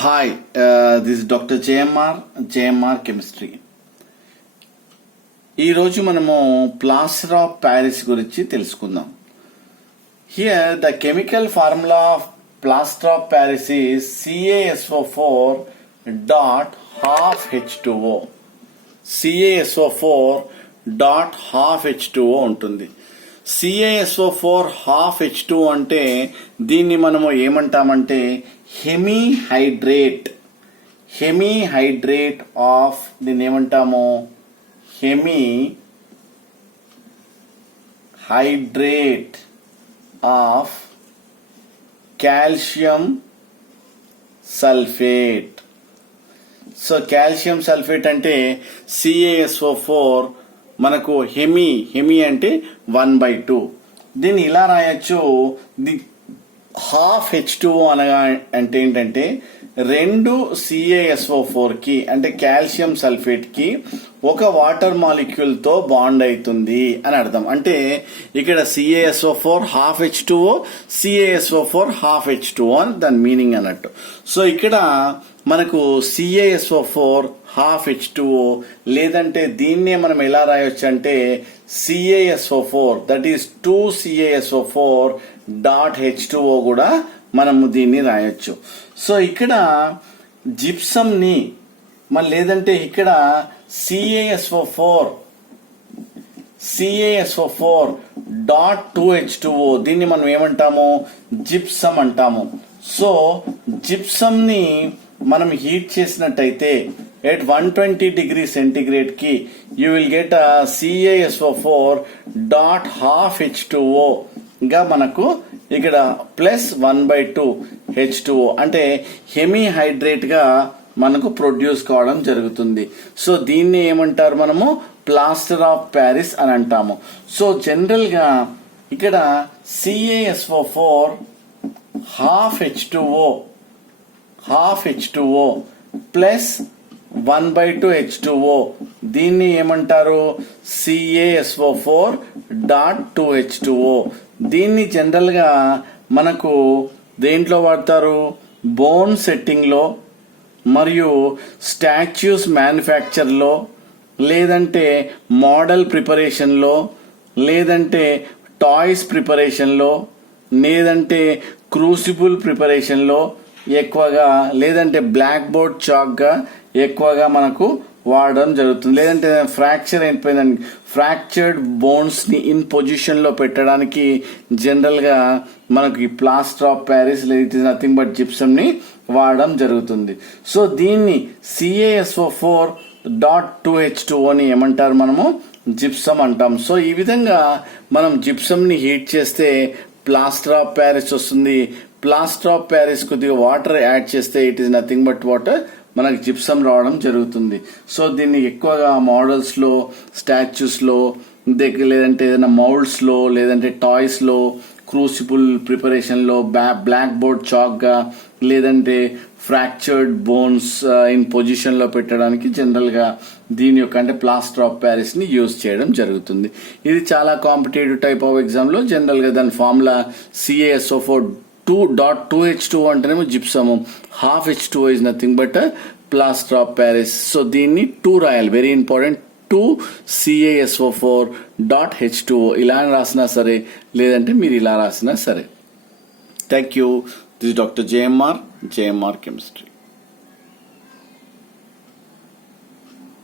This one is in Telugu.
Hi, this is Dr. JMR Chemistry. ఈ రోజు మనము ప్లాస్టర్ ఆఫ్ ప్యారిస్ గురించి తెలుసుకుందాం. Here the chemical formula of plaster of Paris is CaSO4 dot half H2O. CaSO4 dot half H2O ఉంటుంది. CaSO4 half H2O అంటే దీన్ని మనము ఏమంటామంటే హెమీహైడ్రేట్ ఆఫ్ దీన్ని ఏమంటాము hemihydrate of calcium sulphate. So calcium sulphate అంటే CaSO4 మనకు హెమీ అంటే 1/2. దీన్ని ఇలా రాయొచ్చు. హాఫ్ H2O అనగా అంటే ఏంటంటే రెండు CaSO4 కి అంటే కాల్షియం సల్ఫేట్ కి ఒక వాటర్ మాలిక్యూల్ తో బాండ్ అవుతుంది అని అర్థం. అంటే ఇక్కడ CaSO4 half H2O, CaSO4 half H2O అని దాని మీనింగ్ అన్నట్టు. సో ఇక్కడ మనకు CaSO4 హాఫ్ H2O లేదంటే దీన్నే మనం ఎలా రాయొచ్చు అంటే CaSO4 that is 2 CaSO4 dot H2O కూడా మనము దీన్ని రాయొచ్చు. సో ఇక్కడ జిప్సమ్ ని మరి లేదంటే ఇక్కడ CaSO4 డాట్ 2H2O దీన్ని మనం ఏమంటాము జిప్సమ్ అంటాము. సో జిప్సమ్ ని మనం హీట్ చేసినట్టయితే at 120 degrees centigrade ki you will get a CaSO4 dot half H2O గా మనకు ఇక్కడ ప్లస్ 1/2 H2O అంటే హెమీహైడ్రేట్ గా మనకు ప్రొడ్యూస్ కావడం జరుగుతుంది. సో దీన్ని ఏమంటారు మనము ప్లాస్టర్ ఆఫ్ ప్యారిస్ అని అంటాము. సో జనరల్ గా ఇక్కడ CaSO4 half H2O plus 1/2 H2O దీన్ని ఏమంటారు CaSO4 డాట్ 2H2O. దీన్ని జనరల్ గా మనకు దేంట్లో వాడతారు బోన్ సెట్టింగ్ లో మరియు స్టాచ్యూస్ మ్యానుఫ్యాక్చర్ లో లేదంటే మోడల్ ప్రిపరేషన్ లో లేదంటే టాయ్స్ ప్రిపరేషన్ లో లేదంటే క్రూసిబుల్ ప్రిపరేషన్ లో ఎక్కువగా లేదంటే బ్లాక్ బోర్డ్ చాక్ గా ఎక్కువగా మనకు వాడడం జరుగుతుంది. లేదంటే ఫ్రాక్చర్ అయిపోయిందని ఫ్రాక్చర్డ్ బోన్స్ ని ఇన్ పొజిషన్ లో పెట్టడానికి జనరల్ గా మనకి plaster of Paris it is nothing but gypsum ని వాడడం జరుగుతుంది. సో దీన్ని CaSO4 డాట్ 2H2O ని ఏమంటారు మనము జిప్సమ్ అంటాం. సో ఈ విధంగా మనం జిప్సమ్ ని హీట్ చేస్తే ప్లాస్టర్ ఆఫ్ ప్యారిస్ వస్తుంది. ప్లాస్టర్ ఆఫ్ ప్యారిస్ కొద్దిగా వాటర్ యాడ్ చేస్తే it is nothing but water మనకి జిప్సమ్ రావడం జరుగుతుంది. సో దీన్ని ఎక్కువగా మోడల్స్ లో స్టాచ్యూస్ లో లేదంటే ఏదైనా మౌల్డ్స్ లో లేదంటే టాయ్స్ లో క్రూసిబుల్ ప్రిపరేషన్ లో బ్లాక్ బోర్డ్ చాక్ గా లేదంటే ఫ్రాక్చర్డ్ బోన్స్ ఇన్ పొజిషన్ లో పెట్టడానికి జనరల్ గా దీని యొక్క అంటే ప్లాస్టర్ ఆఫ్ ప్యారిస్ ని యూజ్ చేయడం జరుగుతుంది. ఇది చాలా కాంపిటేటివ్ టైప్ ఆఫ్ ఎగ్జామ్ లో జనరల్ గా దాని ఫార్ములా CaSO4 2.2H2O అంటేనేమో gypsum, half H2O is nothing but plaster of Paris. So దీన్ని 2 రాయాలి, very important. 2 CaSO4 dot H2O ఇలా రాసినా సరే లేదంటే మీరు ఇలా రాసినా సరే. Thank you. This doctor JMR Chemistry.